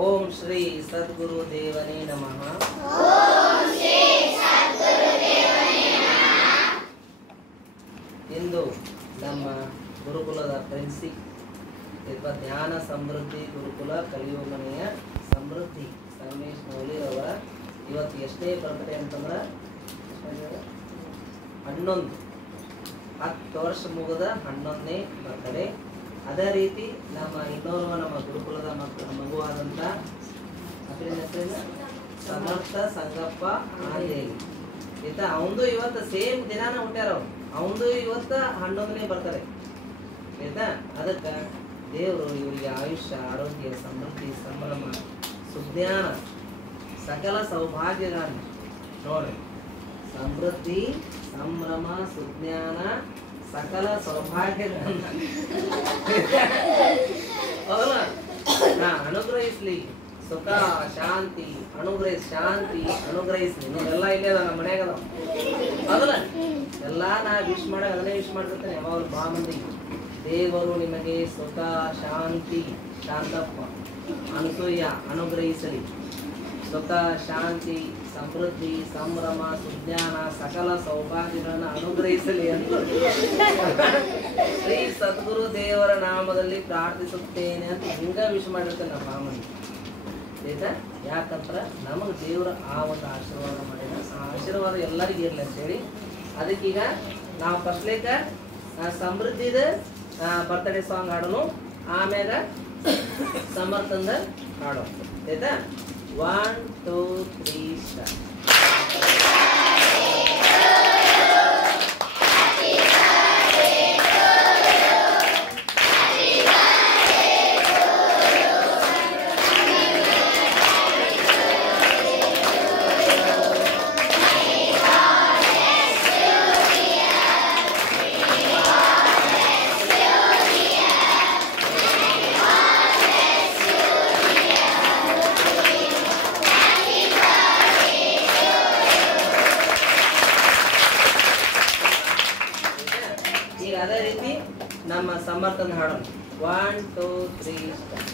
ಓಂ ಶ್ರೀ ಸದ್ಗುರು ದೇವನೇ ನಮಃ. ಇಂದು ನಮ್ಮ ಗುರುಕುಲದ ಪ್ರಿನ್ಸಿ ಧ್ಯಾನ ಸಮೃದ್ಧಿ ಗುರುಕುಲ ಕಲಿಯುಗನೆಯ ಸಮೃದ್ಧಿ ಸಂಗಮೇಶ್ ಮೌಲಿಯವರ ಇವತ್ತು ಎಷ್ಟೇ ಬರ್ತಡೆ ಅಂತಂದ್ರೆ 11 10 ವರ್ಷ ಮುಗಿದ 11ನೇ ಬರ್ತಡೆ. ಅದೇ ರೀತಿ ನಮ್ಮ ಗುರುಕುಲದ ಮಗುವಾದಂಥ ಸಮರ್ಥ ಸಂಗಪ್ಪ ಆಂದೇಲಿ ಅವಂದು ಇವತ್ತು ಸೇಮ್ ದಿನಾನ ಹುಟ್ಟ್ಯಾರ. ಅವಂದು ಇವತ್ತು 11ನೇ ಬರ್ತಾರೆ ಆಯ್ತಾ. ಅದಕ್ಕೆ ದೇವರು ಇವರಿಗೆ ಆಯುಷ್ಯ, ಆರೋಗ್ಯ, ಸಮೃದ್ಧಿ, ಸಂಭ್ರಮ, ಸುಜ್ಞಾನ, ಸಕಲ ಸೌಭಾಗ್ಯಗಳನ್ನು ನೋಡ್ರಿ. ಸಮೃದ್ಧಿ, ಸಂಭ್ರಮ, ಸುಜ್ಞಾನ, ಸಕಲ ಸೌಭಾಗ್ಯಗಳನ್ನು ಅನುಗ್ರಹಿಸ್ಲಿ. ಸುಖ ಶಾಂತಿ ಅನುಗ್ರಹಿಸ್ಲಿ. ನೀವೆಲ್ಲ ಇಲ್ಲೇ ಅದ ನಮ್ಮ ಮನ್ಯಾಗ ಅದಾವ ಅದಲ್ಲ ಎಲ್ಲ ನಾ ವಿಶ್ ಮಾಡ ಅದನ್ನೇ ವಿಶ್ ಮಾಡ್ತಿರ್ತೇನೆ ಯಾವಾಗ ಬಾ ಮಂದಿ. ದೇವರು ನಿಮಗೆ ಸುಖ ಶಾಂತಿ, ಶಾಂತಪ್ಪ ಅನಸೂಯ ಅನುಗ್ರಹಿಸಲಿ. ಸುಖ ಶಾಂತಿ ಸಮೃದ್ಧಿ ಸಂಭ್ರಮ ಸುಜ್ಞಾನ ಸಕಲ ಸೌಭಾಗ್ಯಗಳನ್ನು ಅನುಗ್ರಹಿಸಲಿ ಅಂತ ಶ್ರೀ ಸದ್ಗುರು ದೇವರ ನಾಮದಲ್ಲಿ ಪ್ರಾರ್ಥಿಸುತ್ತೇನೆ ಅಂತ ಹಿಂಗ ವಿಶ್ ಮಾಡಿರ್ತೇನೆ ನಮ್ಮ ಮಾಮನಿ ಆಯ್ತಾ. ಯಾಕಂದ್ರೆ ನಮಗೆ ದೇವರ ಆ ಒಂದು ಆಶೀರ್ವಾದ ಮಾಡಿದ ಆ ಆಶೀರ್ವಾದ ಎಲ್ಲರಿಗೂ ಇರಲಿ ಅಂತೇಳಿ ಅದಕ್ಕೀಗ ನಾವು ಫಸ್ಟ್ಲೇಕ ಸಮೃದ್ಧಿದ ಬರ್ತ್ಡೇ ಸಾಂಗ್ ಹಾಡೋನು, ಆಮ್ಯಾಗ ಸಮರ್ಥಂದ ಹಾಡೋ ಆಯ್ತಾ. 1 2 3 ಸ್ಟಾರ್ಟ್. ಅದೇ ರೀತಿ ನಮ್ಮ ಸಮರ್ಥನ ಹಾಡೋಣ. 1 2 3 ಸ್ಟಾರ್ಟ್.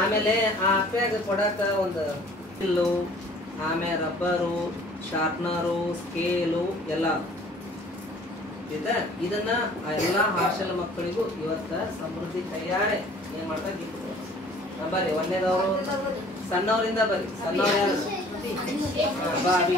ಆಮೇಲೆ ಆ ಅಪ್ಪ್ಯಾಗ ಕೊಡಾಕ ಒಂದು ಪಿಲ್ಲು, ಆಮೇಲೆ ರಬ್ಬರು, ಶಾರ್ಪ್ನರು, ಸ್ಕೇಲು ಎಲ್ಲ ಇದನ್ನ ಎಲ್ಲ ಹಾಸ್ಟೆಲ್ ಮಕ್ಕಳಿಗೂ ಇವತ್ತ ಸಮೃದ್ಧಿ ಕೈಯಾರೆ ಏನ್ ಮಾಡ್ತಾ ಗಿಫ್ಟ್ ಬರ್ರಿ. ಒಂದೇದವರು ಸಣ್ಣವರಿಂದ ಬರ್ರಿ. ಸಣ್ಣವ್ರು ಯಾರು ಬಾಬಿ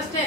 ಅಷ್ಟೇ